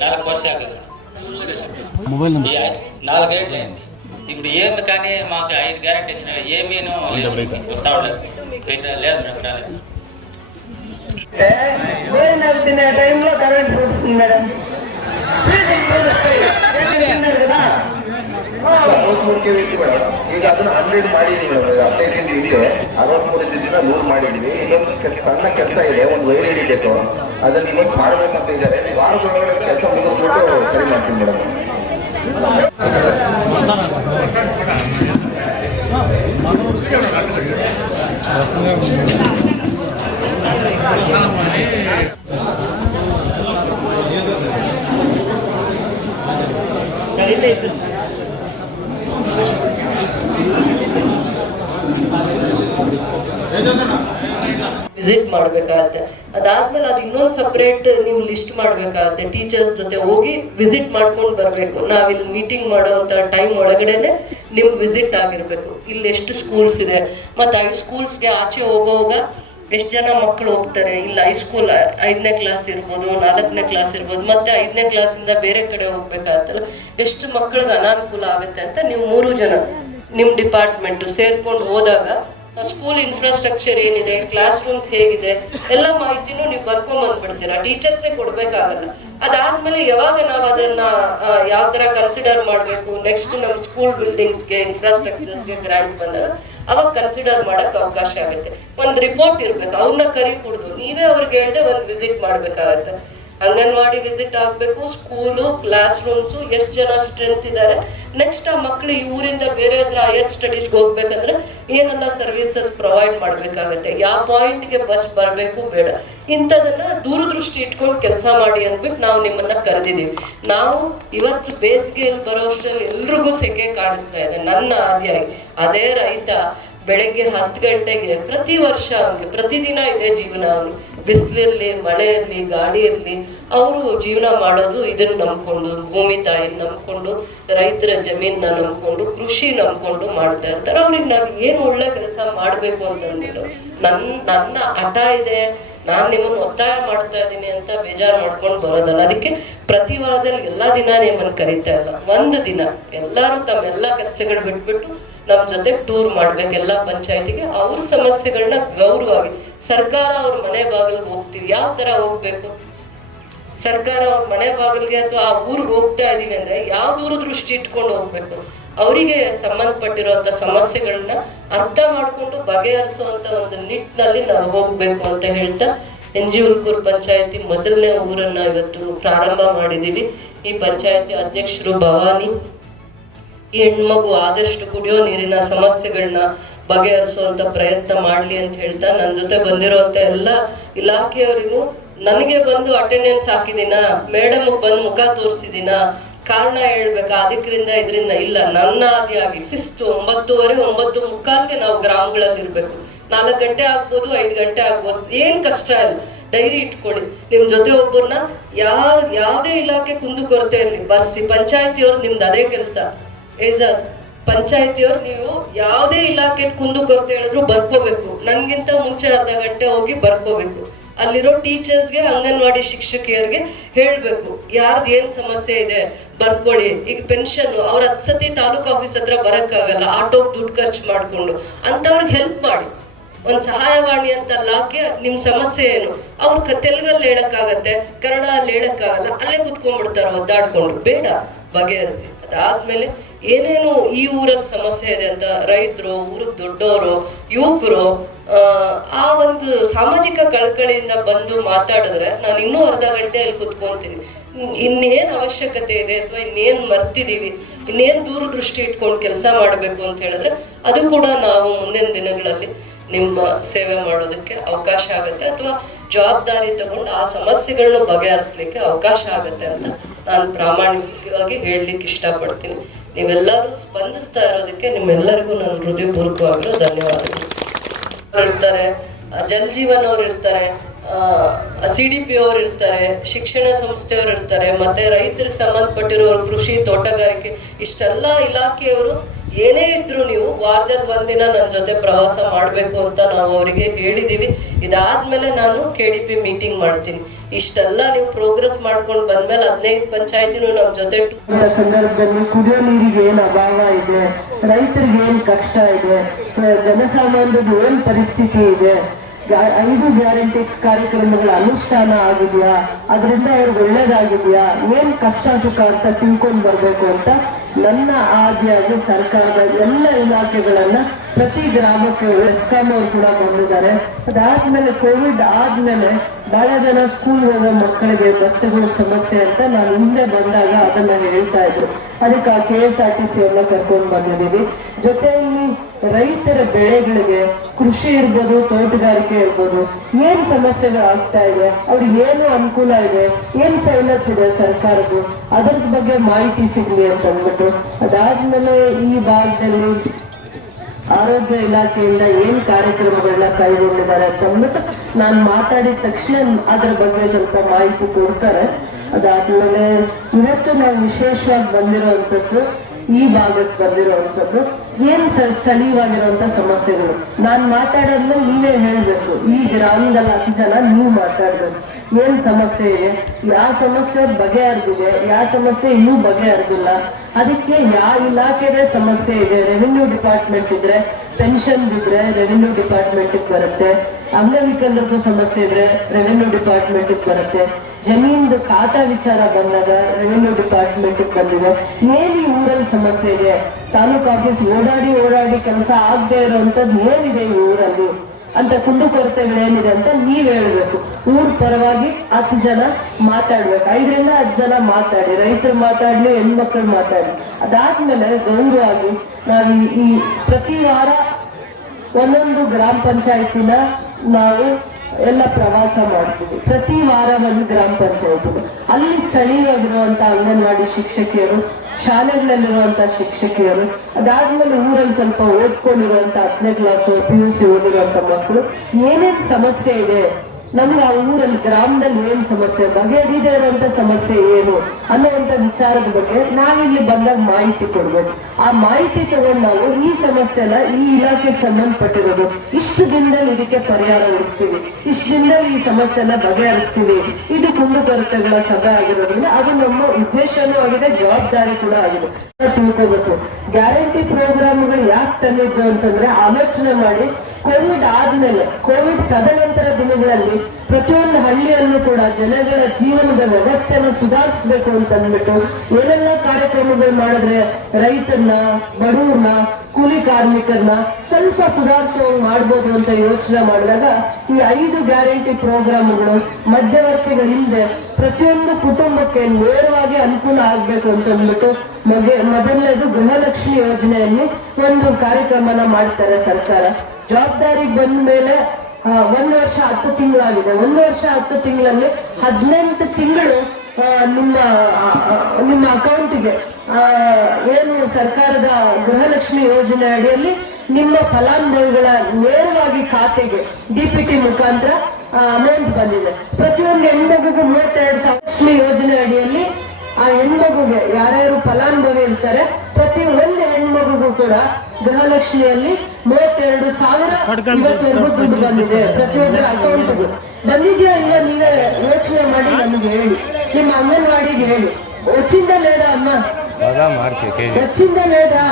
నాలుగు వర్ష మొబైల్ నాలుగు అయింది ఇప్పుడు ఏమి కానీ మాకు ఐదు గ్యారెంటీ ఇచ్చిన ఏమీ వస్తా లేదు లేదు కరెంట్ ఫ్రూట్స్ ಅರವತ್ಮೂರು ವ್ಯಕ್ತಿ ಮೇಡಮ್ ಈಗ ಅದನ್ನ ಹಂಡ್ರೆಡ್ ಮಾಡಿದೀವಿ ಮೇಡಮ್ ಹದಿನೈದು ದಿನ ಇತ್ತು ಅರವತ್ಮೂರು ದಿನ ನೂರು ಮಾಡಿದೀವಿ. ಇನ್ನೊಂದು ಸಣ್ಣ ಕೆಲಸ ಇದೆ, ಒಂದು ವೈರ್ ಹಿಡಿಬೇಕು. ಅದನ್ನ ಇವತ್ತು ಮಾಡ್ಬೇಕಂತ ಇದ್ದಾರೆ. ವಾರದೊಳಗಡೆ ಕೆಲಸ ಮುಗಿಸ್ಬಿಟ್ಟು ಸರಿ ಮಾಡ್ತೀನಿ ಮೇಡಮ್. ವಿಸಿಟ್ ಮಾಡಬೇಕಾಗತ್ತೆ. ಅದಾದ್ಮೇಲೆ ಅದು ಇನ್ನೊಂದು ಸಪ್ರೇಟ್ ನೀವು ಲಿಸ್ಟ್ ಮಾಡ್ಬೇಕಾಗತ್ತೆ. ಟೀಚರ್ಸ್ ಜೊತೆ ಹೋಗಿ ವಿಸಿಟ್ ಮಾಡ್ಕೊಂಡು ಬರಬೇಕು. ನಾವಿಲ್ಲಿ ಮೀಟಿಂಗ್ ಮಾಡುವಂತ ಟೈಮ್ ಒಳಗಡೆನೆ ನಿಮ್ಗೆ ವಿಸಿಟ್ ಆಗಿರ್ಬೇಕು. ಇಲ್ಲಿ ಎಷ್ಟು ಸ್ಕೂಲ್ಸ್ ಇದೆ. ಮತ್ತೆ ಆ ಸ್ಕೂಲ್ಸ್ಗೆ ಆಚೆ ಹೋಗೋವಾಗ ಎಷ್ಟು ಜನ ಮಕ್ಕಳು ಹೋಗ್ತಾರೆ? ಇಲ್ಲಿ ಹೈಸ್ಕೂಲ್ ಐದನೇ ಕ್ಲಾಸ್ ಇರ್ಬೋದು, ನಾಲ್ಕನೇ ಕ್ಲಾಸ್ ಇರ್ಬೋದು, ಮತ್ತೆ ಐದನೇ ಕ್ಲಾಸಿಂದ ಬೇರೆ ಕಡೆ ಹೋಗ್ಬೇಕಾಗತ್ತಲ್ಲ. ಎಷ್ಟು ಮಕ್ಕಳಿಗೆ ಅನಾನುಕೂಲ ಆಗುತ್ತೆ ಅಂತ ನೀವು ಮೂರು ಜನ ನಿಮ್ಮ ಡಿಪಾರ್ಟ್ಮೆಂಟ್ ಸೇರ್ಕೊಂಡು ಹೋದಾಗ ಸ್ಕೂಲ್ ಇನ್ಫ್ರಾಸ್ಟ್ರಕ್ಚರ್ ಏನಿದೆ ಕ್ಲಾಸ್ ರೂಮ್ಸ್ ಹೇಗಿದೆ, ಎಲ್ಲ ಮಾಹಿತಿನೂ ನೀವು ಬರ್ಕೊಂಡ್ ಬಂದ್ಬಿಡ್ತೀರಾ ಟೀಚರ್ಸೇ ಕೊಡ್ಬೇಕಾಗಲ್ಲ. ಅದಾದ್ಮೇಲೆ ಯಾವಾಗ ನಾವು ಅದನ್ನ ಯಾವ ತರ ಕನ್ಸಿಡರ್ ಮಾಡ್ಬೇಕು? ನೆಕ್ಸ್ಟ್ ನಮ್ ಸ್ಕೂಲ್ ಬಿಲ್ಡಿಂಗ್ಸ್ಗೆ ಇನ್ಫ್ರಾಸ್ಟ್ರಕ್ಚರ್ಗೆ ಗ್ರಾಂಟ್ ಬಂದಾಗ ಅವಾಗ ಕನ್ಸಿಡರ್ ಮಾಡಕ್ ಅವಕಾಶ ಆಗುತ್ತೆ. ಒಂದ್ ರಿಪೋರ್ಟ್ ಇರ್ಬೇಕು ಅವ್ರನ್ನ ಕರಿ ಕೊಡ್ದು. ನೀವೇ ಅವ್ರಿಗೆ ಹೇಳ್ದೆ ಒಂದ್ ವಿಸಿಟ್ ಮಾಡ್ಬೇಕಾಗತ್ತೆ. ಅಂಗನವಾಡಿ ವಿಸಿಟ್ ಆಗ್ಬೇಕು ಸ್ಕೂಲು ಕ್ಲಾಸ್ ರೂಮ್ಸ್ ಎಷ್ಟು ಜನ ಸ್ಟ್ರೆಂತ್ ಇದ್ದಾರೆ ನೆಕ್ಸ್ಟ್ ಆ ಮಕ್ಳು ಇವರಿಂದ ಬೇರೆ ಹತ್ರ ಹೈಯರ್ ಸ್ಟಡೀಸ್ಗೆ ಹೋಗ್ಬೇಕಂದ್ರೆ ಏನೆಲ್ಲ ಸರ್ವಿಸಸ್ ಪ್ರೊವೈಡ್ ಮಾಡ್ಬೇಕಾಗತ್ತೆ? ಯಾವ ಪಾಯಿಂಟ್ಗೆ ಬಸ್ ಬರಬೇಕು ಬೇಡ. ಇಂಥದನ್ನ ದೂರದೃಷ್ಟಿ ಇಟ್ಕೊಂಡು ಕೆಲಸ ಮಾಡಿ ಅಂದ್ಬಿಟ್ಟು ನಾವು ನಿಮ್ಮನ್ನ ಕರೆದಿದ್ದೀವಿ ನಾವು ಇವತ್ತು ಬೇಸಿಗೆಯಲ್ಲಿ ಬರೋ ಅಷ್ಟ್ರಲ್ಲಿ ಎಲ್ರಿಗೂ ಸೆಕೆ ಕಾಣಿಸ್ತಾ ಇದೆ, ನನ್ನ ಆದಿಯಾಗಿ ಅದೇ ರೈತ ಬೆಳಗ್ಗೆ ಹತ್ತು ಗಂಟೆಗೆ ಪ್ರತಿ ವರ್ಷ ಅವನಿಗೆ, ಪ್ರತಿದಿನ ಇದೆ ಜೀವನ ಅವನು ಬಿಸಿಲಿರ್ಲಿ ಮಳೆ ಇರ್ಲಿ ಗಾಳಿ ಇರ್ಲಿ ಅವರು ಜೀವನ ಮಾಡೋದು ಇದನ್ನ ನಂಬ್ಕೊಂಡು, ಭೂಮಿ ತಾಯಿನ ನಂಬ್ಕೊಂಡು, ರೈತರ ಜಮೀನ ನಂಬ್ಕೊಂಡು, ಕೃಷಿ ನಂಬ್ಕೊಂಡು ಮಾಡ್ತಾ ಇರ್ತಾರೆ. ಅವ್ರಿಗೆ ನಾವ್ ಏನ್ ಒಳ್ಳೆ ಕೆಲಸ ಮಾಡ್ಬೇಕು ಅಂತ ಅಂದ್ಬಿಟ್ಟು ನನ್, ನನ್ನ ಹಠ ಇದೆ. ನಾನ್ ನಿಮ್ಮನ್ನ ಒತ್ತಾಯ ಮಾಡ್ತಾ ಇದ್ದೀನಿ ಅಂತ ಬೇಜಾರ್ ಮಾಡ್ಕೊಂಡು ಬರೋದಲ್ಲ. ಅದಕ್ಕೆ ಪ್ರತಿ ವಾರದಲ್ಲಿ ಎಲ್ಲಾ ದಿನ ನಿಮ್ಮನ್ನ ಕರಿತಾ ಇಲ್ಲ. ಒಂದು ದಿನ ಎಲ್ಲಾರು ತಮ್ಮೆಲ್ಲ ಕೆಲಸಗಳು ಬಿಟ್ಬಿಟ್ಟು ನಮ್ ಜೊತೆ ಟೂರ್ ಮಾಡ್ಬೇಕು ಎಲ್ಲಾ ಪಂಚಾಯತಿಗೆ. ಅವ್ರ ಸಮಸ್ಯೆಗಳನ್ನ ಗೌರವವಾಗಿ ಸರ್ಕಾರ ಅವ್ರ ಮನೆ ಬಾಗಿಲ್ಗೆ ಹೋಗ್ತೀವಿ. ಯಾವ ತರ ಹೋಗ್ಬೇಕು? ಸರ್ಕಾರ ಅವ್ರ ಮನೆ ಬಾಗಿಲ್ಗೆ ಅಥವಾ ಆ ಊರಿಗೆ ಹೋಗ್ತಾ ಇದೀವಿ ಅಂದ್ರೆ ಯಾವ ದೂರ ದೃಷ್ಟಿ ಇಟ್ಕೊಂಡು ಹೋಗ್ಬೇಕು? ಅವರಿಗೆ ಸಂಬಂಧಪಟ್ಟಿರುವಂತ ಸಮಸ್ಯೆಗಳನ್ನ ಅರ್ಥ ಮಾಡ್ಕೊಂಡು ಬಗೆಹರಿಸುವಂತ ಒಂದು ನಿಟ್ಟಿನಲ್ಲಿ ನಾವು ಹೋಗ್ಬೇಕು ಅಂತ ಹೇಳ್ತಾ ಎನ್ ಜಿ ಉಲ್ಕೂರ್ ಪಂಚಾಯತಿ ಮೊದಲನೇ ಊರನ್ನ ಇವತ್ತು ಪ್ರಾರಂಭ ಮಾಡಿದೀವಿ. ಈ ಪಂಚಾಯತಿ ಅಧ್ಯಕ್ಷರು ಭವಾನಿ ಈ ಹೆಣ್ಮಗು ಆದಷ್ಟು ಕುಡಿಯೋ ನೀರಿನ ಸಮಸ್ಯೆಗಳನ್ನ ಬಗೆಹರಿಸುವಂತ ಪ್ರಯತ್ನ ಮಾಡ್ಲಿ ಅಂತ ಹೇಳ್ತಾ ನನ್ನ ಜೊತೆ ಬಂದಿರುವಂತ ಎಲ್ಲ ಇಲಾಖೆಯವರಿಗೂ ನನಗೆ ಬಂದು ಅಟೆಂಡೆನ್ಸ್ ಹಾಕಿದಿನ ಮೇಡಮ್ ಬಂದು ಮುಖ ತೋರಿಸಿದಿನ ಕಾರಣ ಹೇಳ್ಬೇಕಾ? ಅದಕ್ಕಿಂದ ಇದರಿಂದ ಇಲ್ಲ. ನನ್ನ ಆದಿಯಾಗಿ ಶಿಸ್ತು ಒಂಬತ್ತುವರೆ, ಒಂಬತ್ತು ಮುಕ್ಕಾಲ್ಗೆ ನಾವು ಗ್ರಾಮಗಳಲ್ಲಿ ಇರ್ಬೇಕು. ನಾಲ್ಕು ಗಂಟೆ ಆಗ್ಬೋದು, ಐದು ಗಂಟೆ ಆಗ್ಬೋದು. ಏನ್ ಕಷ್ಟ ಇಲ್ಲ ಡೈರಿ ಇಟ್ಕೊಳ್ಳಿ. ನಿಮ್ ಜೊತೆ ಒಬ್ಬರನ್ನ ಯಾರು, ಯಾವುದೇ ಇಲಾಖೆ ಕುಂದು ಕೊರತೆ ಇರ್ಲಿ. ಬರ್ಸಿ ಪಂಚಾಯತಿಯವ್ರು ನಿಮ್ದು ಅದೇ ಕೆಲಸ. ಏಜಾಸ್ ಪಂಚಾಯತಿಯವ್ರು, ನೀವು ಯಾವ್ದೇ ಇಲಾಖೆ ಕುಂದು ಕೊರತೆ ಹೇಳಿದ್ರು ಬರ್ಕೋಬೇಕು. ನನ್ಗಿಂತ ಮುಂಚೆ ಅರ್ಧ ಗಂಟೆ ಹೋಗಿ ಬರ್ಕೋಬೇಕು. ಅಲ್ಲಿರೋ ಟೀಚರ್ಸ್ಗೆ, ಅಂಗನವಾಡಿ ಶಿಕ್ಷಕಿಯರಿಗೆ ಹೇಳ್ಬೇಕು, ಯಾರ್ದು ಏನ್ ಸಮಸ್ಯೆ ಇದೆ, ಬರ್ಕೊಳ್ಳಿ. ಈಗ ಪೆನ್ಷನ್ ಅವ್ರ ಹತ್ ಸತಿ ತಾಲೂಕ್ ಆಫೀಸ್ ಹತ್ರ ಬರಕ್ಕಾಗಲ್ಲ, ಆಟೋಗ್ ದುಡ್ಡು ಖರ್ಚು ಮಾಡ್ಕೊಂಡು ಅಂತವ್ರಿಗೆ ಹೆಲ್ಪ್ ಮಾಡಿ. ಒಂದ್ ಸಹಾಯವಾಣಿ ಅಂತ ಲಾಕೆ ನಿಮ್ ಸಮಸ್ಯೆ ಏನು? ಅವ್ರ ತೆಲುಗಲ್ಲಿ ಹೇಳಕ್ಕಾಗತ್ತೆ ಕನ್ನಡ ಅಲ್ಲಿ ಹೇಳಕ್ಕಾಗಲ್ಲ, ಅಲ್ಲೇ ಕುತ್ಕೊಂಡ್ಬಿಡ್ತಾರ, ಒದ್ದಾಡ್ಕೊಂಡು. ಬೇಡ, ಬಗೆಹರಿಸಿ. ಅದಾದ್ಮೇಲೆ ಏನೇನು ಈ ಊರಲ್ಲಿ ಸಮಸ್ಯೆ ಇದೆ ಅಂತ ರೈತರು, ಊರಿಗೆ ದೊಡ್ಡವರು, ಯುವಕರು, ಆ ಒಂದು ಸಾಮಾಜಿಕ ಕಳಕಳಿಯಿಂದ ಬಂದು ಮಾತಾಡಿದ್ರೆ ನಾನು ಇನ್ನೂ ಅರ್ಧ ಗಂಟೆ ಅಲ್ಲಿ ಕುತ್ಕೊಂತೀನಿ. ಇನ್- ಇನ್ನೇನ್ ಅವಶ್ಯಕತೆ ಇದೆ ಅಥವಾ ಇನ್ನೇನ್ ಮರ್ತಿದೀವಿ, ಇನ್ನೇನ್ ದೂರದೃಷ್ಟಿ ಇಟ್ಕೊಂಡು ಕೆಲಸ ಮಾಡ್ಬೇಕು ಅಂತ ಹೇಳಿದ್ರೆ ಅದು ಕೂಡ ನಾವು ಮುಂದಿನ ದಿನಗಳಲ್ಲಿ ನಿಮ್ಮ ಸೇವೆ ಮಾಡೋದಕ್ಕೆ ಅವಕಾಶ ಆಗುತ್ತೆ ಅಥವಾ ಜವಾಬ್ದಾರಿ ತಗೊಂಡು ಆ ಸಮಸ್ಯೆಗಳನ್ನ ಬಗೆಹರಿಸ್ಲಿಕ್ಕೆ ಅವಕಾಶ ಆಗುತ್ತೆ ಅಂತ ನಾನು ಪ್ರಾಮಾಣಿಕವಾಗಿ ಹೇಳಲಿಕ್ಕೆ ಇಷ್ಟಪಡ್ತೀನಿ. ನೀವೆಲ್ಲರೂ ಸ್ಪಂದಿಸ್ತಾ ಇರೋದಕ್ಕೆ ನಿಮ್ಮೆಲ್ಲರಿಗೂ ನಾನು ಹೃದಯಪೂರ್ವಕವಾಗಿರೋ ಧನ್ಯವಾದಗಳು. ಇರ್ತಾರೆ ಜಲ್ ಜೀವನ್ ಅವ್ರು ಇರ್ತಾರೆ ಸಿ ಡಿ ಪಿ ಅವ್ರು ಇರ್ತಾರೆ, ಶಿಕ್ಷಣ ಸಂಸ್ಥೆಯವರು ಇರ್ತಾರೆ, ಮತ್ತೆ ರೈತರಿಗೆ ಸಂಬಂಧಪಟ್ಟಿರೋರು, ಕೃಷಿ, ತೋಟಗಾರಿಕೆ, ಇಷ್ಟೆಲ್ಲ ಇಲಾಖೆಯವರು ಏನೇ ಇದ್ರು ನೀವು ವಾರದಲ್ಲಿ ಒಂದಿನ ನನ್ನ ಜೊತೆ ಪ್ರವಾಸ ಮಾಡಬೇಕು ಅಂತ ನಾವು ಅವರಿಗೆ ಹೇಳಿದೀವಿ. ಇದಾದ್ಮೇಲೆ ನಾನು ಕೆ ಡಿ ಪಿ ಮೀಟಿಂಗ್ ಮಾಡ್ತೀನಿ. ಇಷ್ಟೆಲ್ಲ ನೀವು ಪ್ರೋಗ್ರೆಸ್ ಮಾಡ್ಕೊಂಡು ಬಂದ್ಮೇಲೆ ಹದಿನೈದು ಪಂಚಾಯತಿನೂ ನಮ್ಮ ಜೊತೆ ಸಂದರ್ಭದಲ್ಲಿ ಕುಡಿಯೋ ನೀರಿಗೆ ಏನ್ ಅಭಾವ ಇದೆ? ರೈತರಿಗೆ ಏನು ಕಷ್ಟ ಇದೆ? ಜನಸಾಮಾನ್ಯರಿಗೆ ಏನ್ ಪರಿಸ್ಥಿತಿ ಇದೆ? ಐದು ಗ್ಯಾರಂಟಿ ಕಾರ್ಯಕ್ರಮಗಳ ಅನುಷ್ಠಾನ ಆಗಿದೆಯಾ? ಅದರಿಂದ ಅವ್ರಿಗೆ ಒಳ್ಳೇದಾಗಿದೆಯಾ? ಏನ್ ಕಷ್ಟ ಸುಖ ಅಂತ ತಿಳ್ಕೊಂಡು ಬರ್ಬೇಕು ಅಂತ ನನ್ನ ಆಜ್ಞೆಯನ್ನು ಸರ್ಕಾರದ ಎಲ್ಲ ಇಲಾಖೆಗಳನ್ನ ಪ್ರತಿ ಗ್ರಾಮಕ್ಕೆ ಎಸ್ಕಾಂ ಅವ್ರು ಕೂಡ ಬಂದಿದ್ದಾರೆ. ಅದಾದ್ಮೇಲೆ ಕೋವಿಡ್ ಆದ್ಮೇಲೆ ಬಹಳ ಜನ ಸ್ಕೂಲ್ ಹೋಗೋ ಮಕ್ಕಳಿಗೆ ಬಸ್ಸುಗಳ ಸಮಸ್ಯೆ ಅಂತ ನಾನು ಹಿಂದೆ ಬಂದಾಗ ಅದನ್ನ ಹೇಳ್ತಾ ಇದ್ರು. ಅದಕ್ಕೆ ಆ K S R T C ಎಲ್ಲ ಕರ್ಕೊಂಡು ಬಂದಿದ್ದೀವಿ. ಜೊತೆಯಲ್ಲಿ ರೈತರ ಬೆಳೆಗಳಿಗೆ ಕೃಷಿ ಇರ್ಬೋದು, ತೋಟಗಾರಿಕೆ ಇರ್ಬೋದು, ಏನ್ ಸಮಸ್ಯೆಗಳು ಆಗ್ತಾ ಇದೆ, ಅವ್ರಿಗೆ ಏನು ಅನುಕೂಲ ಇದೆ, ಏನ್ ಸವಲತ್ತಿದೆ ಸರ್ಕಾರದ್ದು, ಅದ್ರ ಬಗ್ಗೆ ಮಾಹಿತಿ ಸಿಗ್ಲಿ ಅಂತ ಅಂದ್ಬಿಟ್ಟು ಅದಾದ್ಮೇಲೆ ಈ ಭಾಗದಲ್ಲಿ ಆರೋಗ್ಯ ಇಲಾಖೆಯಿಂದ ಏನ್ ಕಾರ್ಯಕ್ರಮಗಳನ್ನ ಕೈಗೊಂಡಿದ್ದಾರೆ ಅಂತ ಅಂದ್ಬಿಟ್ಟು ನಾನು ಮಾತಾಡಿದ ತಕ್ಷಣ ಅದ್ರ ಬಗ್ಗೆ ಸ್ವಲ್ಪ ಮಾಹಿತಿ ಕೊಡ್ತಾರೆ. ಅದಾದ್ಮೇಲೆ ಇವತ್ತು ನಾವು ವಿಶೇಷವಾಗಿ ಬಂದಿರುವಂತದ್ದು ಈ ಭಾಗಕ್ಕೆ ಬಂದಿರುವಂತದ್ದು ಏನ್ ಸರ್ ಸ್ಥಳೀಯವಾಗಿರುವಂತ ಸಮಸ್ಯೆಗಳು? ನಾನು ಮಾತಾಡೋದ್ಮೇಲೆ ನೀವೇ ಹೇಳ್ಬೇಕು. ಈ ಗ್ರಾಮದಲ್ಲ ಜನ ನೀವು ಮಾತಾಡ್ಬೇಕು. ಏನ್ ಸಮಸ್ಯೆ ಇದೆ? ಯಾವ ಸಮಸ್ಯೆ ಬಗೆಹರಿದಿದೆ ಯಾವ ಸಮಸ್ಯೆ ಇನ್ನೂ ಬಗೆಹರಿದಿಲ್ಲ. ಅದಕ್ಕೆ ಯಾವ ಇಲಾಖೆದೇ ಸಮಸ್ಯೆ ಇದೆ. ರೆವಿನ್ಯೂ ಡಿಪಾರ್ಟ್ಮೆಂಟ್ ಇದ್ರೆ ಪೆನ್ಷನ್ ಇದ್ರೆ ರೆವಿನ್ಯೂ ಡಿಪಾರ್ಟ್ಮೆಂಟ್ ಬರುತ್ತೆ. ಅಂಗವಿಕಲರದ್ದು ಸಮಸ್ಯೆ ಇದ್ರೆ ರೆವಿನ್ಯೂ ಡಿಪಾರ್ಟ್ಮೆಂಟ್ ಬರುತ್ತೆ. ಜಮೀನ್ದು ಖಾತಾ ವಿಚಾರ ಬಂದಾಗ ರೆವಿನ್ಯೂ ಡಿಪಾರ್ಟ್ಮೆಂಟ್ ಬಂದಿದೆ. ಏನ್ ಈ ಊರಲ್ಲಿ ಸಮಸ್ಯೆ ಇದೆ? ತಾಲೂಕ್ ಆಫೀಸ್ ಓಡಾಡಿ ಓಡಾಡಿ ಕೆಲಸ ಆಗದೆ ಇರುವಂತದ್ದು ಏನಿದೆ ಈ ಊರಲ್ಲಿ? ಅಂತ ಕುಂಡು ಕೊರತೆಗಳೇನಿದೆ ಅಂತ ನೀವ್ ಹೇಳ್ಬೇಕು. ಊರ್ ಪರವಾಗಿ ಹತ್ತು ಜನ ಮಾತಾಡ್ಬೇಕು. ಐದರಿಂದ ಹತ್ತು ಜನ ಮಾತಾಡಿ. ರೈತರು ಮಾತಾಡ್ಲಿ, ಹೆಣ್ಮಕ್ಳು ಮಾತಾಡ್ಲಿ. ಅದಾದ್ಮೇಲೆ ಗೌರವಾಗಿ ಆಗಿ ನಾವು ಈ ಪ್ರತಿ ವಾರ ಒಂದೊಂದು ಗ್ರಾಮ ಪಂಚಾಯತಿನ ನಾವು ಎಲ್ಲ ಪ್ರವಾಸ ಮಾಡ್ತೀವಿ. ಪ್ರತಿ ವಾರ ಒಂದು ಗ್ರಾಮ ಪಂಚಾಯಿತಿ. ಅಲ್ಲಿ ಸ್ಥಳೀಯವಾಗಿರುವಂತ ಅಂಗನವಾಡಿ ಶಿಕ್ಷಕಿಯರು, ಶಾಲೆಗಳಲ್ಲಿರುವಂತ ಶಿಕ್ಷಕಿಯರು, ಅದಾದ್ಮೇಲೆ ಊರಲ್ಲಿ ಸ್ವಲ್ಪ ಓದ್ಕೊಂಡಿರುವಂತ ಹತ್ತನೇ ಕ್ಲಾಸ್ ಪಿ ಯು ಸಿ ಓದಿರುವಂತ ಮಕ್ಕಳು, ಏನೇನ್ ಸಮಸ್ಯೆ ಇದೆ ನಮ್ಗೆ ಆ ಊರಲ್ಲಿ, ಗ್ರಾಮದಲ್ಲಿ ಏನ್ ಸಮಸ್ಯೆ ಬಗೆಹರಿದೇ ಇರುವಂತ ಸಮಸ್ಯೆ ಏನು ಅನ್ನುವಂತ ವಿಚಾರದ ಬಗ್ಗೆ ನಾವಿಲ್ಲಿ ಬಂದಾಗ ಮಾಹಿತಿ ಕೊಡ್ಬೇಕು. ಆ ಮಾಹಿತಿ ತಗೊಂಡು ನಾವು ಈ ಸಮಸ್ಯೆನ ಈ ಇಲಾಖೆಗೆ ಸಂಬಂಧಪಟ್ಟಿರೋದು. ಇಷ್ಟು ದಿನದಲ್ಲಿ ಇದಕ್ಕೆ ಪರಿಹಾರ ಹುಡುಕ್ತೀವಿ. ಇಷ್ಟು ದಿನದಲ್ಲಿ ಈ ಸಮಸ್ಯೆನ ಬಗೆಹರಿಸ್ತೀವಿ. ಇದು ಕುಂದುಕೊರತೆಗಳ ಸಭೆ ಆಗಿರೋದ್ರಿಂದ ಅದು ನಮ್ಮ ಉದ್ದೇಶನೂ ಆಗಿದೆ, ಜವಾಬ್ದಾರಿ ಕೂಡ ಆಗಿದೆ. ತಿಳ್ಕೋಬೇಕು. ಗ್ಯಾರಂಟಿ ಪ್ರೋಗ್ರಾಮ್ಗಳು ಯಾಕೆ ತಂದಿದ್ದು ಅಂತಂದ್ರೆ, ಆಲೋಚನೆ ಮಾಡಿ, ಕೋವಿಡ್ ಆದ್ಮೇಲೆ, ಕೋವಿಡ್ ತದನಂತರ ದಿನಗಳಲ್ಲಿ ಪ್ರತಿಯೊಂದು ಹಳ್ಳಿಯಲ್ಲೂ ಕೂಡ ಜನಗಳ ಜೀವನದ ವ್ಯವಸ್ಥೆಯನ್ನು ಸುಧಾರಿಸಬೇಕು ಅಂತ ಅಂದ್ಬಿಟ್ಟು ಏನೆಲ್ಲ ಕಾರ್ಯಕ್ರಮಗಳು ಮಾಡಿದ್ರೆ ರೈತರನ್ನ ಬಡವ್ರನ್ನ, ಕೂಲಿ ಕಾರ್ಮಿಕರನ್ನ ಸ್ವಲ್ಪ ಸುಧಾರಿಸೋ ಮಾಡ್ಬೋದು ಅಂತ ಯೋಚನೆ ಮಾಡಿದಾಗ ಈ ಐದು ಗ್ಯಾರಂಟಿ ಪ್ರೋಗ್ರಾಮ್ಗಳು ಮಧ್ಯವರ್ತಿಗಳಿಲ್ಲದೆ ಪ್ರತಿಯೊಂದು ಕುಟುಂಬಕ್ಕೆ ನೇರವಾಗಿ ಅನುಕೂಲ ಆಗ್ಬೇಕು ಅಂತ ಅಂದ್ಬಿಟ್ಟು ಮಗೆ, ಮೊದಲನೇದು ಗೃಹಲಕ್ಷ್ಮಿ ಯೋಜನೆಯಲ್ಲಿ ಒಂದು ಕಾರ್ಯಕ್ರಮನ ಮಾಡ್ತಾರೆ ಸರ್ಕಾರ. ಜವಾಬ್ದಾರಿಗೆ ಬಂದ ಮೇಲೆ ಒಂದು ವರ್ಷ ಹತ್ತು ತಿಂಗಳಾಗಿದೆ. ಒಂದು ವರ್ಷ ಹತ್ತು ತಿಂಗಳಲ್ಲಿ ಹದಿನೆಂಟು ತಿಂಗಳು ನಿಮ್ಮ ನಿಮ್ಮ ಅಕೌಂಟಿಗೆ ಏನು ಸರ್ಕಾರದ ಗೃಹಲಕ್ಷ್ಮಿ ಯೋಜನೆ ಅಡಿಯಲ್ಲಿ ನಿಮ್ಮ ಫಲಾನುಭವಿಗಳ ನೇರವಾಗಿ ಖಾತೆಗೆ ಡಿಪಿಟಿ ಮುಖಾಂತರ ಅಮೌಂಟ್ ಬಂದಿದೆ. ಪ್ರತಿಯೊಂದು ಹೆಣ್ಮಗುಗೂ ಮೂವತ್ತೆರಡು ಸಾವಿರ ಲಕ್ಷ್ಮಿ ಯೋಜನೆ ಅಡಿಯಲ್ಲಿ ಆ ಹೆಣ್ಮಗುಗೆ ಯಾರ್ಯಾರು ಫಲಾನುಭವಿ ಇರ್ತಾರೆ ಒಂದು ಹೆಣ್ಮಗುಗೂ ಕೂಡ ಗೃಹಲಕ್ಷ್ಮಿಯಲ್ಲಿ ಮೂವತ್ತೆರಡು ಸಾವಿರ ಇವತ್ತವರೆಗೂ ದುಡ್ಡು ಬಂದಿದೆ ಪ್ರತಿಯೊಬ್ಬರ ಅಕೌಂಟ್ಗೂ ಬಂದಿದ್ಯಾ ಇಲ್ಲ ನೀವೇ ಯೋಚನೆ ಮಾಡಿ ನಮ್ಗೆ ಹೇಳಿ ನಿಮ್ಮ ಅಂಗನವಾಡಿಗೆ ಹೇಳಿ వచ్చిందా లేదా అమ్మా వచ్చిందా లేదా